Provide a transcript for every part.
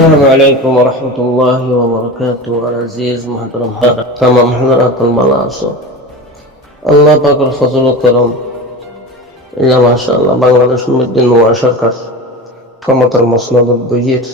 السلام عليكم ورحمة الله وبركاته العزيز محترم تمام حضرات الملاصة আল্লাহ পাকের ফজল ও করম ইল্লা মাশাআল্লাহ বাংলাদেশের মধ্যে নোয়া সরকার ক্ষমতার মসনদত বইয়ের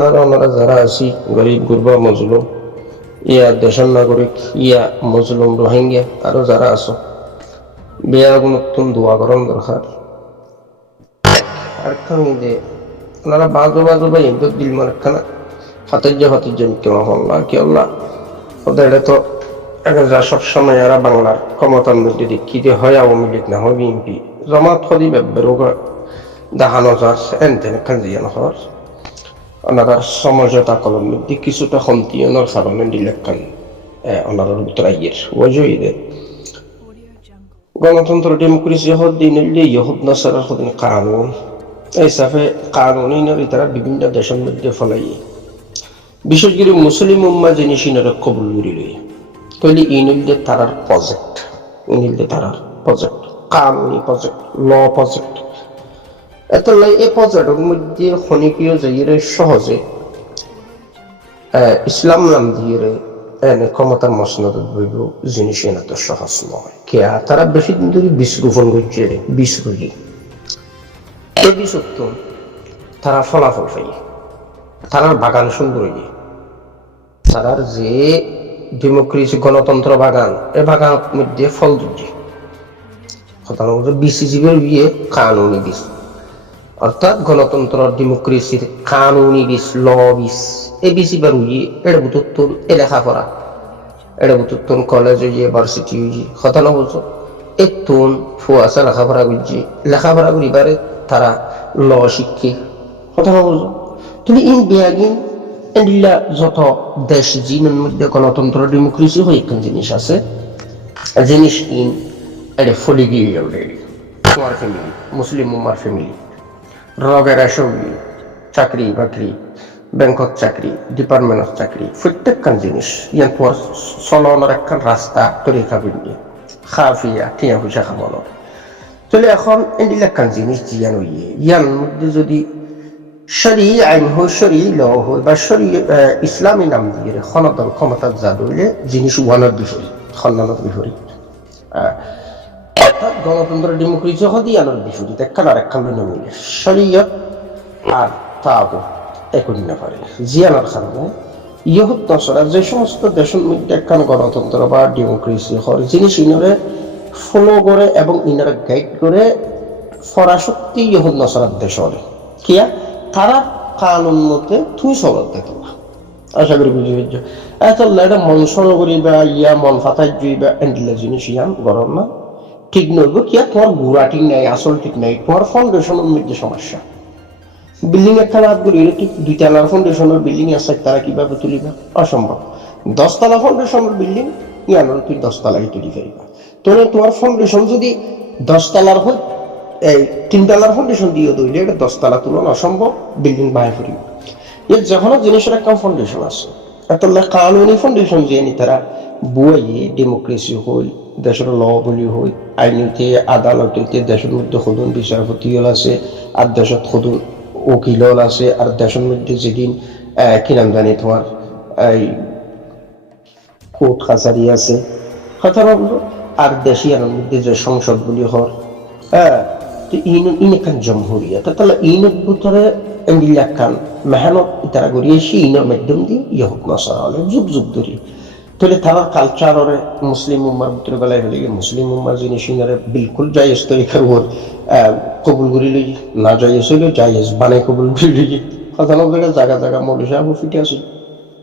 আর আমরা যারা আছি গরিব গুরবা মজলুম ইয়া দেশের নাগরিক ইয়া মজলুম রোহিঙ্গা আরো যারা আছো বেয়া নতুন দোয়া করার দরকার আর খানি যে ওনারা বাজো বাজো ভাই ইন্দুর দিল মারখানা হাতের কেমন হল্লা কি আল্লাহ ওদের তো যা সবসময় এরা বাংলার ক্ষমতার মধ্যে দেখিতে হয় আওয়ামী লীগ না হয় বিএনপি জমাত হদি বেরোগ দেখানো যার এনতেন খান জিয়ান হর ওনারা সমঝোতা কলম মধ্যে কিছুটা হন্তিয়ানোর কারণে দিলেখান ওনার ভিতরে ইয়ের ওজই দে গণতন্ত্র ডেমোক্রেসি হদ দিন ইহুদ নাসারার হদিন কানুন এই সাফে কানুনের তারা বিভিন্ন দেশের মধ্যে ফলাই বিশেষ করে মুসলিম উম্মা জিনিস ইনারা কবুল করি লই তাহলে ইনুলদের তারার প্রজেক্ট কানুনি প্রজেক্ট ল প্রজেক্ট এত লাই এই প্রজেক্টের মধ্যে খনিকীয় যাইরে সহজে ইসলাম নাম দিয়ে এনে ক্ষমতার মসনদত বইব জিনিস এনে তো সহজ নয় কেয়া তারা বেশি দিন ধরে বিষ রোপণ করছে বিষ রোগী এই বিষ উত্তম তারা ফলাফল পাই তারার বাগান সুন্দর তারার যে ডেমোক্রেসি গণতন্ত্র বাগান এই বাগানের মধ্যে ফল দিচ্ছে বিসিজিবির বিয়ে কানুনি বিষ অর্থাৎ গণতন্ত্র ডেমোক্রেসির কানুনি বিষ ল বিষ এই বিষ এবার উইয়ে এটা বুতুত্তন এ লেখাপড়া এটা বুতুত্তন কলেজ হইয়ে ভার্সিটি হইয়ে কথা না বলছো এতুন ফুয়াশা লেখাপড়া করিবারে তারা ল শিক্ষে কথা না বলছো তুমি ইন বিয়াগিন এন্ডিলা যত দেশ জিনের মধ্যে গণতন্ত্র ডেমোক্রেসি হয়ে একখান জিনিস আছে জিনিস ইন এটা ফলি গিয়ে অলরেডি তোমার ফ্যামিলি মুসলিম উম্মার ফ্যামিলি রগের আসবি চাকরি বাকরি ব্যাংকত চাকরি ডিপার্টমেন্ট অফ চাকরি প্রত্যেকখান জিনিস ইয়ান তোমার চলনের একখান রাস্তা তরিকা বিন্দু খাফিয়া টিয়া পয়সা খামানোর তাহলে এখন এন্ডিলা একখান জিনিস জিয়ান হইয়ে ইয়ার মধ্যে যদি শরী আইন হয় শরী ল হয় বা শরী ইসলামী নাম দিয়ে খনদল ক্ষমতার যা দইলে জিনিস ওয়ানের বিপরীত খন্ডানোর বিপরীত অর্থাৎ গণতন্ত্র ডেমোক্রেসি হদিয়ানোর বিপরীত একখান আর একখান মিলে শরীয়ত আর তাবু একই না পারে জিয়ানোর কারণে ইহুদ নসরা যে সমস্ত দেশের মধ্যে একখান গণতন্ত্র বা ডেমোক্রেসি হওয়ার জিনিস ইনারে ফলো করে এবং ইনারে গাইড করে ফরাসক্তি ইহুদ নসরার দেশ হলে কিয়া তারা কানুন মতে তুই সবর দেখো আশা করি বুঝে বুঝছো এত এটা মন সরো করিবা ইয়া মন ফাতাই জুইবা এন্ডিলা জিনিস ইয়াম গরম না ঠিক নইব কিয়া তোমার গুড়া ঠিক নাই আসল ঠিক নাই তোমার ফাউন্ডেশনের মধ্যে সমস্যা বিল্ডিং একটা রাত করি ঠিক 2 তলার ফাউন্ডেশনের বিল্ডিং আছে তারা কিভাবে তুলিবা অসম্ভব 10 তলা ফাউন্ডেশনের বিল্ডিং ইয়ানোর তুই 10 তলায় তুলি পারিবা তাহলে তোমার ফাউন্ডেশন যদি 10 তলার হয় এই 3 তলার ফাউন্ডেশন দিয়ে দইলে এটা 10 তলা তুলন অসম্ভব বিল্ডিং বাই করি এর যখন জিনিসের একটা ফাউন্ডেশন আছে এত কানুনি ফাউন্ডেশন যে নি তারা বুয়ে ডেমোক্রেসি হই দেশের ল বলি হই আইনতে আদালতে দেশের মধ্যে হদুন বিচারপতি আছে আর দেশত হদুন উকিল আছে আর দেশের মধ্যে যেদিন কি নাম জানি তোমার এই কোর্ট কাছারি আছে কথা বলবো আর দেশিয়ার মধ্যে যে সংসদ বলি হয় ইনকান জমহুরিয়ত তাহলে ইনের ভিতরে এন্ডিলাকান মেহনত তারা গড়িয়েছি ইনের মাধ্যম দিয়ে ইহুদ নসরা হলে যুগ যুগ ধরে তাহলে তারা কালচারে মুসলিম উম্মার ভিতরে বেলায় হলে মুসলিম উম্মার জিনিস ইনারে বিলকুল জায়েজ তরিকার উপর কবুল করি লই না জায়েজ হইলে জায়েজ বানাই কবুল করি লই কথা না বলে জায়গা জায়গা মৌলী সাহেব ফিটে আছে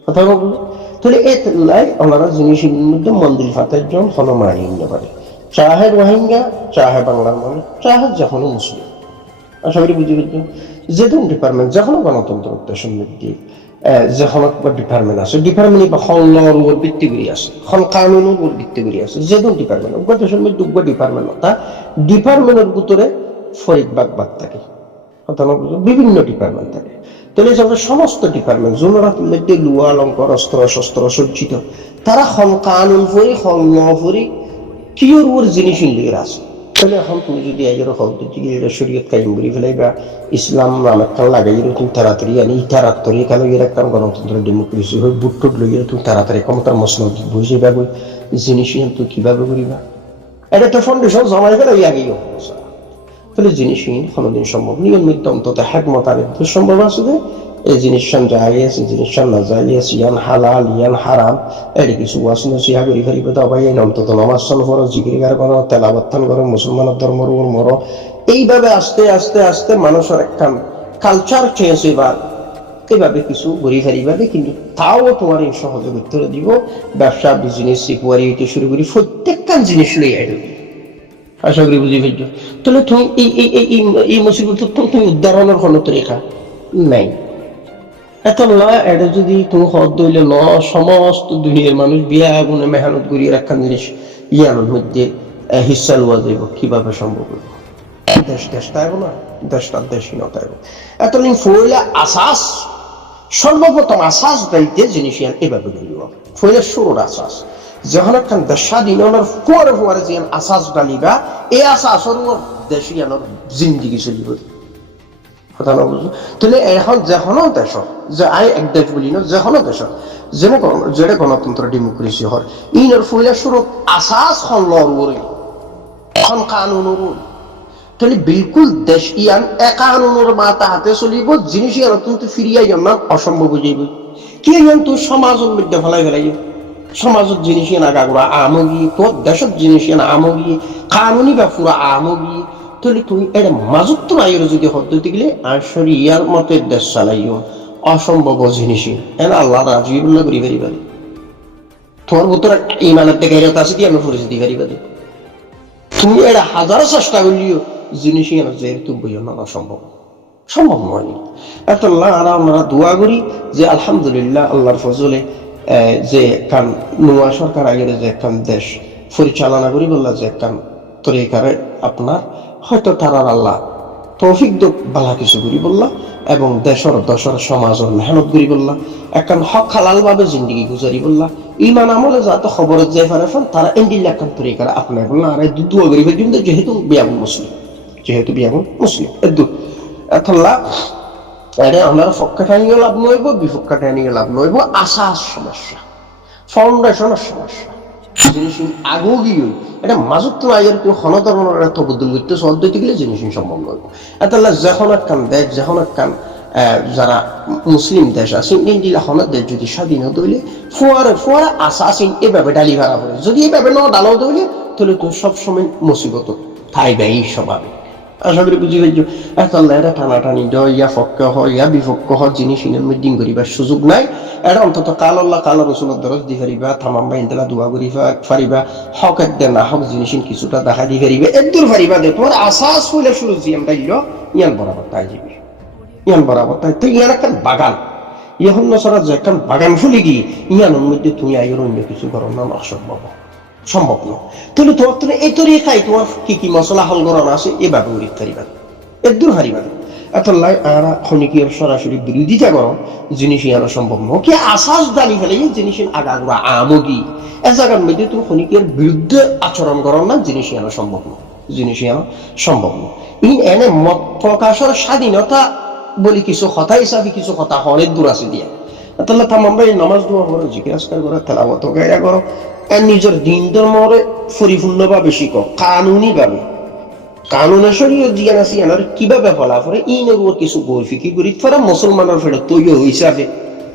কথা না বলে তাহলে এই লাই ওনারা জিনিসের মধ্যে মন্দির ফাতের জন হলো মানিয়ে নিতে পারে চাহে রোহিঙ্গা চাহে বাংলার মানুষ চাহে যখন মুসলিম আশা করি বুঝে বুঝবেন যেহেতু ডিপার্টমেন্ট যখন গণতন্ত্র দেশের মধ্যে যখন ডিপার্টমেন্ট আছে ডিপার্টমেন্ট বা হল্লার উপর ভিত্তি করে আছে হল কানুনের উপর ভিত্তি করে আছে যেহেতু ডিপার্টমেন্ট দেশের মধ্যে ডিপার্টমেন্ট তা ডিপার্টমেন্টের ভিতরে ফরিক বাগ থাকে কথা না বিভিন্ন ডিপার্টমেন্ট থাকে তাহলে যখন সমস্ত ডিপার্টমেন্ট যারা মধ্যে লুয়া অলঙ্কার অস্ত্র শস্ত্র সজ্জিত তারা হল কানুন ফরি হল ন ফরি কিওর ওর জিনিস ইন্ডিয়ার আছে তাহলে এখন তুমি যদি এর পদ্ধতিকে এটা শরীয়ত কায়েম করে ফেলাইবা ইসলাম নাম একটা লাগাই তুমি তাড়াতাড়ি আনি তাড়াতাড়ি এখানে এর একটা গণতন্ত্র ডেমোক্রেসি হয়ে বুট টুট লইয়া তুমি তাড়াতাড়ি ক্ষমতার মসনদ বুঝে যাবে জিনিস তুই কিভাবে করিবা এটা একটা ফাউন্ডেশন জমাই ফেলাই আগেই তাহলে জিনিস কোনোদিন সম্ভব নিয়মিত অন্তত হ্যাকমত আগে সম্ভব আছে যে এই জিনিসটা জায়েজ এই জিনিসটা না জায়েজ ইয়ান হালাল ইয়ান হারাম এটি কিছু ওয়াসনা সিহা করি ফেলিবে তো ভাই অন্তত নামাজ সান করো জিকির গার করো তেলাওয়াত করো মুসলমানের ধর্মের উপর মরো এইভাবে আস্তে আস্তে আস্তে মানুষের একটা কালচার চেঞ্জ হইবার এইভাবে কিছু ঘুরি ফেলিবাবে কিন্তু তাও তোমার এই সহযোগিতা দিব ব্যবসা বিজনেস শিকুয়ারি হইতে শুরু করি প্রত্যেকটা জিনিস লই আইডি আশা করি বুঝি ফেলছো তাহলে তুমি এই মুসিবত তুমি উদ্ধারণের কোনো তরিকা নাই এত না এটা যদি তুমি হদ দইলে ন সমস্ত দুনিয়ার মানুষ বিয়া আগুনে মেহনত করিয়ে রাখান জিনিস ইয়ানোর মধ্যে হিস্সা লওয়া যাইব কিভাবে সম্ভব হইব দেশ দেশ তাইব না দেশটার দেশই না তাইব এতদিন ফইলে আসাস সর্বপ্রথম আসাস দায়িত্বে জিনিস ইয়ান এভাবে করিব ফইলে শুরুর আসাস যখন একখান দেশ স্বাধীন হওয়ার পরে পরে যে আসাস ডালিবা এই আসাসের দেশ ইয়ানোর জিন্দিগি চলিব কথা না বুঝো তাহলে এখন যেখনো দেশ যে আই এক দেশ বলি না যেখনো দেশ যেটা গণতন্ত্র ডেমোক্রেসি হয় ইনর ফইলা শুরু আসাস খন লড় খন কানুন তাহলে বিলকুল দেশ ইয়ান এ কানুনের মাথা হাতে চলিব জিনিস ইয়ান কিন্তু ফিরিয়া না অসম্ভব হয়ে যাইব কি ইয়ান তুই সমাজের মধ্যে ফেলাই ফেলাই সমাজের জিনিস ইয়ান আগাগোড়া আমগি তোর দেশের জিনিস ইয়ান আমগি কানুনি বা পুরা আমগি তাহলে তুমি এটা মাজুত তো নাই যদি পদ্ধতি গেলে আসলে ইয়ার মতে দেশ চালাইও অসম্ভব জিনিসই এর আল্লাহ রাজিবুল্লাহ করি পারি পারি তোমার ভিতরে ইমানের থেকে এরত আছে কি আমি পরিচিতি পারি পারি তুমি এটা হাজারো চেষ্টা করলিও জিনিসই এর যে তুমি বইও না অসম্ভব সম্ভব নয় এত আল্লাহ আর আমরা দোয়া করি যে আলহামদুলিল্লাহ আল্লাহর ফজলে যে কান নোয়া সরকার আগের যে কান দেশ পরিচালনা করি বললা যে কান তরিকারে আপনার হয়তো তারার আল্লাহ তৌফিক দোক বালা কিছু করি বললা এবং দেশর দশর সমাজের মেহনত করি বললা এখন হক হালাল ভাবে জিন্দগি গুজারি বললা ইমান আমলে যাতে খবরের যাই পারে তারা এন্ডিল্লা কান তরিকারে আপনার বললা আর দুয়া করি কিন্তু যেহেতু বিয়াগুন মুসলিম এতলা এটা আমার পক্ষে টানিয়ে লাভ নইব বিপক্ষে টানিয়ে লাভ নইব আসাস সমস্যা ফাউন্ডেশনের সমস্যা জিনিস আগেও গিয়ে এটা মাজুত তো আয়ের কেউ ক্ষণধর্মের একটা তবদুল করতে সহজ দিতে গেলে জিনিস সম্ভব নয় এতলা যখন একখান দেশ যখন একখান যারা মুসলিম দেশ আছে ইন্ডিয়ার দেশ যদি স্বাধীনতা হইলে ফোয়ারে আসাসিন এভাবে ডালি ভাড়া করে যদি এইভাবে ন ডালাও হইলে তাহলে তো সবসময় মুসিবত থাইবাই স্বভাবে আশা করি বুঝি পাইছো এতলা এটা টানাটানি দেয় ইয়া পক্ষ হয় ইয়া বিপক্ষ হয় জিনিস মিটিং করিবার সুযোগ নাই এটা অন্তত কাল্লাহ কাল রসুলের দরজ দি ফারিবা থামাম বা ইন্দালা দোয়া করি ফারিবা হক এক দে না হক জিনিস কিছুটা দেখা দি ফারিবে একদূর ফারিবা দে তোমার আসাস হইলে শুরু জিয়াম তাইল ইয়ান বরাবর তাই যাবে ইয়ান বরাবর তাই তো ইয়ান একটা বাগান ইহন নসরা যে একটা বাগান ফুলে গিয়ে ইয়ানোর মধ্যে তুমি আইয়ের অন্য কিছু করো না সম্ভব নয় তাহলে তোমার তুমি এই তরিকায় তোমার কি কি মশলা হল গরম আছে এভাবে উড়িত ফারিবা একদূর ফারিবা এতলাই আরা খনিকের সরাসরি বিরোধিতা করো জিনিস আনা সম্ভব নয় কি আসাস দালি ফেলে জিনিসের আগাগোড়া আমগি এ জায়গার মধ্যে তুমি খনিকের বিরুদ্ধে আচরণ করো না জিনিস আনা সম্ভব নয় জিনিস আনা সম্ভব নয় এনে মত প্রকাশের স্বাধীনতা বলি কিছু কথা হিসাবে কিছু কথা হলের দূর আছে দিয়া তাহলে তামাম্বাই নামাজ দোয়া করো জিকির আসকার করো তেলাওয়াত গায়রা করো আর নিজের দিন ধর্মরে পরিপূর্ণভাবে শিখো কানুনি ভাবে কানুনের শরীয়ত জিয়ান আছে ইয়ানোর কিভাবে ফলা পরে ইনের উপর কিছু গোল ফিকি করি ফেরা মুসলমানের ফেরত তৈরি হিসাবে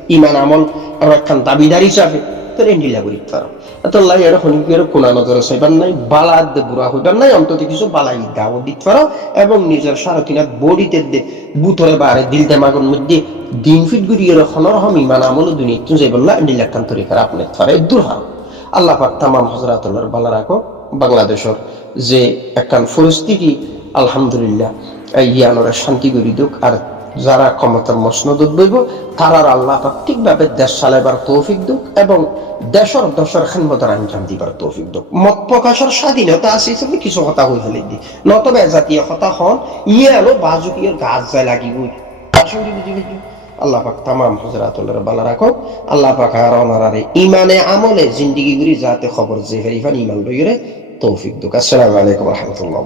ইমান আমল আর একখান দাবিদার হিসাবে তোর এন্ডিলা করি তারা এতলাই এর খনিকের কোনা নজর চাইবার নাই বালাদ বুড়া হইবার নাই অন্তত কিছু বালাই দাও দিতে পারো এবং নিজের সারথিনাথ বডিতে বুতরে বারে দিল দেমাগের মধ্যে দিন ফিট গুড়িয়ে রখনের হম ইমান আমল দুনিয়া তুই যাই বললা এন্ডিলা একখান তরিকার আপনার ফারে দূর হাও আল্লাহ পাক তামাম হযরতুল্লাহর বালা রাখো বাংলাদেশের যে একখান পরিস্থিতি আলহামদুলিল্লাহ ইয়ানোর শান্তি করি দুক আর যারা ক্ষমতার মসনদত বইব তারার আল্লাহ পাক ঠিকভাবে দেশ চালাইবার তৌফিক দুক এবং দেশের দশের খেদমতের আঞ্জাম দিবার তৌফিক দুক মত প্রকাশের স্বাধীনতা আছে হিসেবে কিছু কথা হয়ে ফেলে দি নতবে জাতীয় কথা হন ইয়ানো বাজুকিয়ার গাছ যায় লাগিবই আল্লাহ পাক তামাম হযরতুল্লাহর বালা রাখো আল্লাহ পাক আর ওনারে ইমানে আমলে জিন্দেগি গুরি যাতে খবর যে ফেরিফান ইমান লইরে তৌফিক দুক। আসসালামু আলাইকুম রহমতুল্লাহ।